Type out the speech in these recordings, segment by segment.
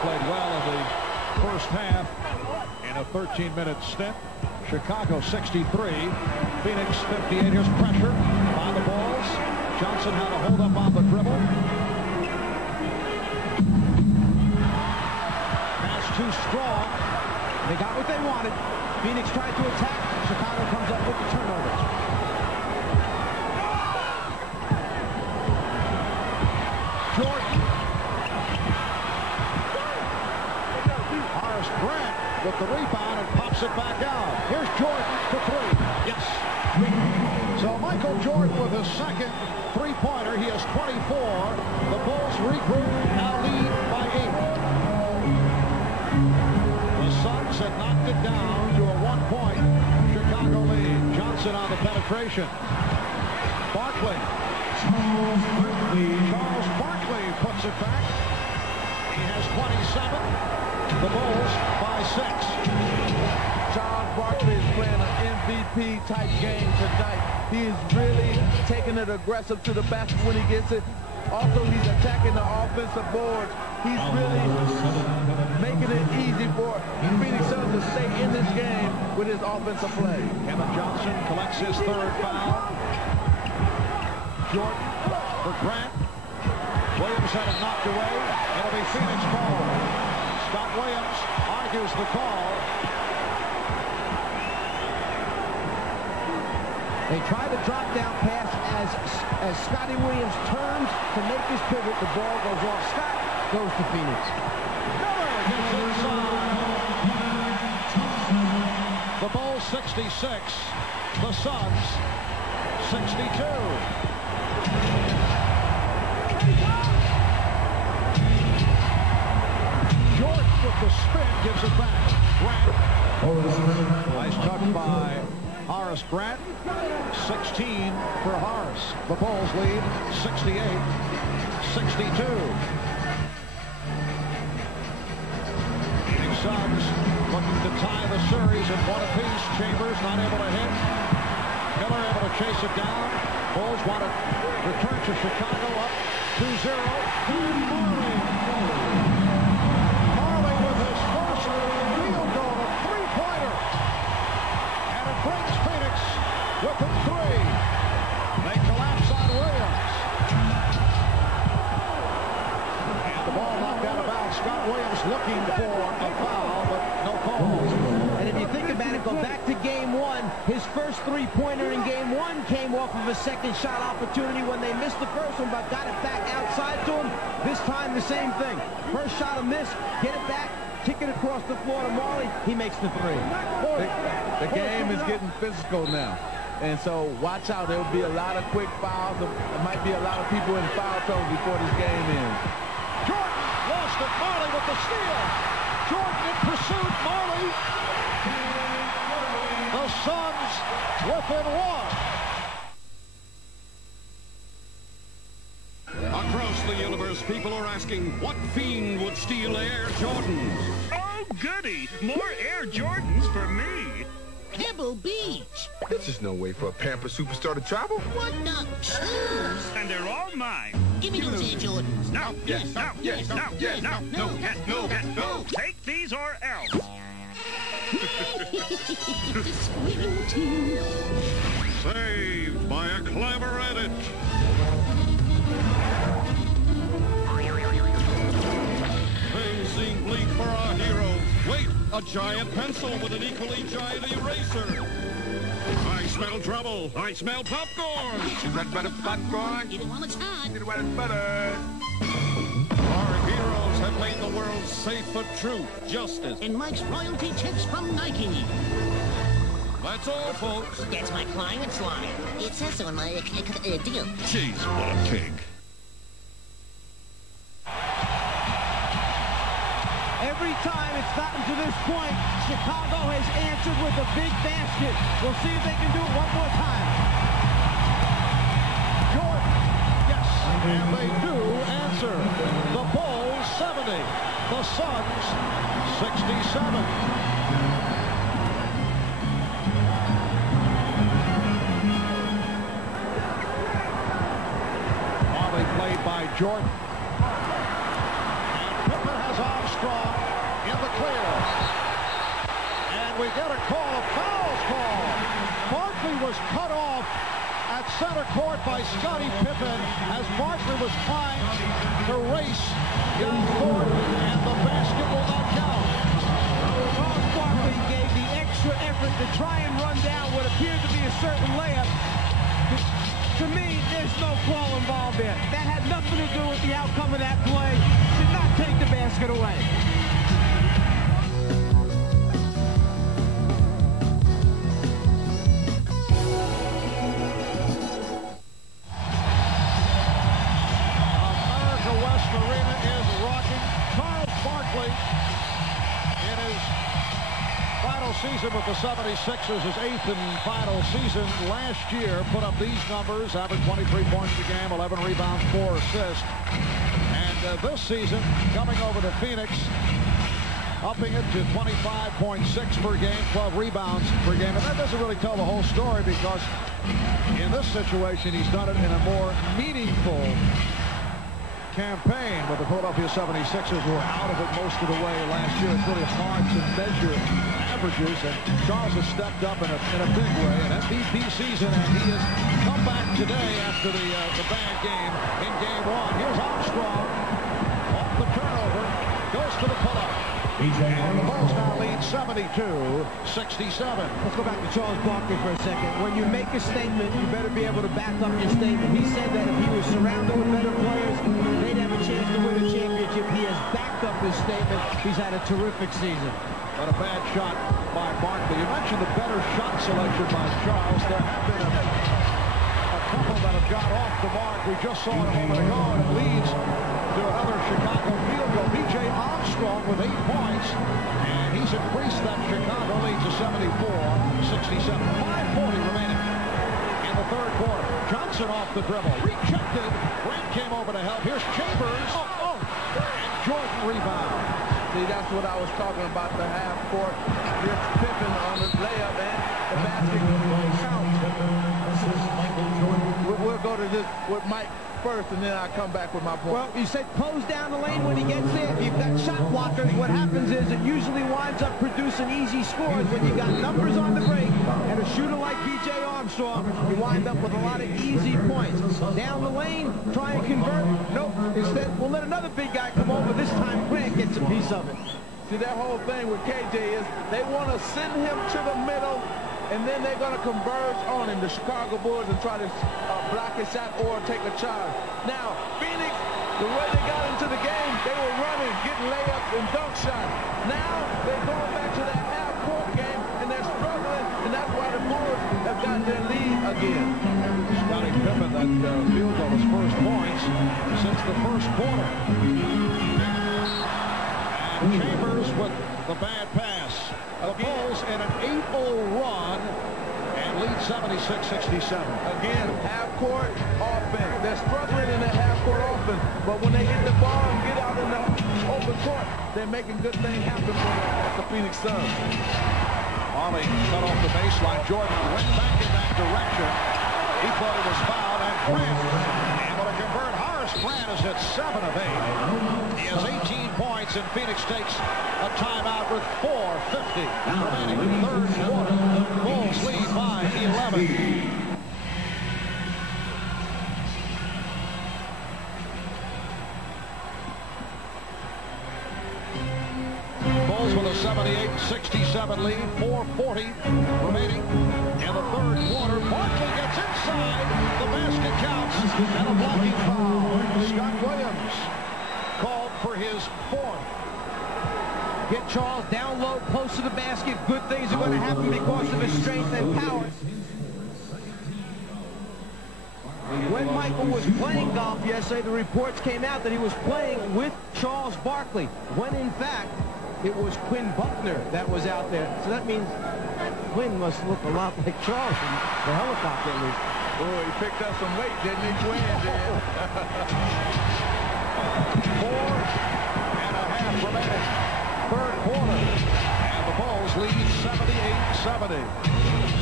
played well in the first half in a 13-minute stint. Chicago 63, Phoenix 58. Here's pressure on the Bulls. Johnson had a hold up on the dribble. Pass too strong. They got what they wanted. Phoenix tried to attack. Chicago comes up with the turnovers. Jordan. Horace Grant with the rebound and pops it back out. Here's Jordan for three. Yes. So Michael Jordan with his second three-pointer. He has 24. The Bulls regroup, now lead by 8. The Suns have knocked it down to a 1-point Chicago lead. Johnson on the penetration. Barkley. Charles Barkley puts it back. He has 27. The Bulls by 6. Charles Barkley is playing an MVP-type game tonight. He is really taking it aggressive to the basket when he gets it. Also, he's attacking the offensive boards. He's really making it easy for Phoenix Suns to stay in this game with his offensive play. Kevin Johnson collects his third foul. Jordan for Grant. Williams had it knocked away. It'll be Phoenix ball. Scott Williams argues the call. They try the drop-down pass as Scotty Williams turns to make his pivot. The ball goes off. Scott goes to Phoenix. Miller gets inside. The Bulls 66. The Suns 62. Jordan with the spin gives it back. Grant. Nice tuck by Horace Grant. 16 for Horace. The Bulls lead 68-62. Phoenix Suns looking to tie the series at one apiece. Chambers not able to hit. Miller able to chase it down. Bulls want to return to Chicago up 2-0. Marley with his first field goal, a three-pointer. And it brings Phoenix within 3. They collapse on Williams. And the ball knocked out of bounds. Scott Williams looking for a foul, but no call. And if you think about it, go back to game 1. His first three-pointer in game 1 came off of a second shot opportunity when they missed the first one, but got it back outside to him. This time, the same thing. First shot a miss, get it back, kick it across the floor to Marley. He makes the 3. The game is getting physical now. And so watch out. There will be a lot of quick fouls. There might be a lot of people in foul trouble before this game ends. Jordan lost it. Marley with the steal. Jordan in pursuit. Marley. The Suns within 1. Across the universe, people are asking, what fiend would steal Air Jordans? Oh, goody! More Air Jordans for me! Pebble Beach. This is no way for a Pampered superstar to travel. What the shoes? And they're all mine! Give me those Air Jordans. No, Yes, no, yes, no, yes, no, no, no, yes, no, yes, no! Take these or else! Squirrel team. Saved by a clever edit. Things seem bleak for our hero. Wait, a giant pencil with an equally giant eraser. I smell trouble. I smell popcorn. Is that better popcorn? Eat it while it's hot. Eat it while it's butter. Our heroes have made the world safe for truth, justice. And Mike's royalty checks from Nike. That's all, folks. That's my client's line. It says so in my deal. Jeez, what a pig. Every time it's gotten to this point, Chicago has answered with a big basket. We'll see if they can do it one more time. Jordan. Yes. And they do answer. The Bulls 70. The Suns 67. Played by Jordan. And Pippen has Armstrong in the clear. And we get a call, a foul call. Barkley was cut off at center court by Scottie Pippen as Barkley was trying to race down court, and the basket will not count. Charles Barkley gave the extra effort to try and run down what appeared to be a certain layup. To me, there's no call involved there. That had nothing to do with the outcome of that play. Did not take the basket away. America West Arena is rocking. Charles Barkley in his final season with the 76ers, his 8th and final season last year, put up these numbers, averaged 23 points a game, 11 rebounds, 4 assists. And this season, coming over to Phoenix, upping it to 25.6 per game, 12 rebounds per game. And that doesn't really tell the whole story, because in this situation, he's done it in a more meaningful campaign with the Philadelphia 76ers, who were out of it most of the way last year. It's really hard to measure averages, and Charles has stepped up in a big way, an MVP season, and he has come back today after the bad game in Game 1. Here's Armstrong off the turnover, goes to the pull-up, and the Bulls now lead 72-67. Let's go back to Charles Barkley for a second. When you make a statement, you better be able to back up your statement. He said that if he was surrounded with better players, they'd have a chance to win a championship. He has backed up his statement. He's had a terrific season. But a bad shot by Barkley. You mentioned the better shot selection by Charles. There have been a couple that have got off the mark. We just saw it a moment ago, and it leads to another Chicago field goal. B.J. Armstrong with 8 points, and he's increased that Chicago lead to 74-67. 5:40 remaining in the third quarter. Johnson off the dribble, rejected. Grant came over to help. Here's Chambers. And Jordan rebound. See, that's what I was talking about, the half court. Here's Pippen on the layup, and the basket counts. We'll go to this with Mike first, and then I'll come back with my point. Well, you said close down the lane when he gets there. If you've got shot blockers, what happens is it usually winds up producing easy scores. When you got numbers on the break and a shooter like B.J. Armstrong, you wind up with a lot of easy points. Down the lane, try and convert. Nope. Instead, we'll let another big guy come over. This time, Grant gets a piece of it. See, that whole thing with KJ is they want to send him to the middle, and then they're going to converge on him, the Chicago Bulls, and try to block his shot or take a charge. Now, Phoenix, the way they got into the game, they were running, getting layups and dunk shots. Now, they're going back to that half-court game, and they're struggling, and that's why the Bulls have gotten their lead again. Scottie Pippen, that field goal, his first points since the first quarter. And Chambers with the bad pass. The Bulls in an 8-0 run and lead 76-67. Again, half-court offense. They're struggling in the half-court offense, but when they get the ball and get out in the open court, they're making good things happen for the Phoenix Suns. Marley cut off the baseline. Jordan went back in that direction. He thought he was fouled, and Grant able to convert. Horace Grant has hit 7 of 8. He has 18 points, and Phoenix takes a timeout with 4:50 remaining. Third quarter. Bulls lead by 11. Bulls with a 78-67 lead. 4:40 remaining in the third quarter. Barkley gets inside. The basket counts, and a blocking foul. Scott Williams called for his 4th. Get Charles down low, close to the basket. Good things are going to happen because of his strength and power. When Michael was playing golf yesterday, the reports came out that he was playing with Charles Barkley, when in fact it was Quinn Buckner that was out there. So that means Quinn must look a lot like Charles in the helicopter at least. Oh, he picked up some weight, didn't he? Quinn did. 4.5 remaining. Third quarter. And the Bulls lead 78-70.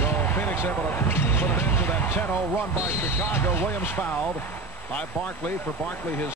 So Phoenix able to put an end to that 10-0 run by Chicago. Williams fouled by Barkley. For Barkley, his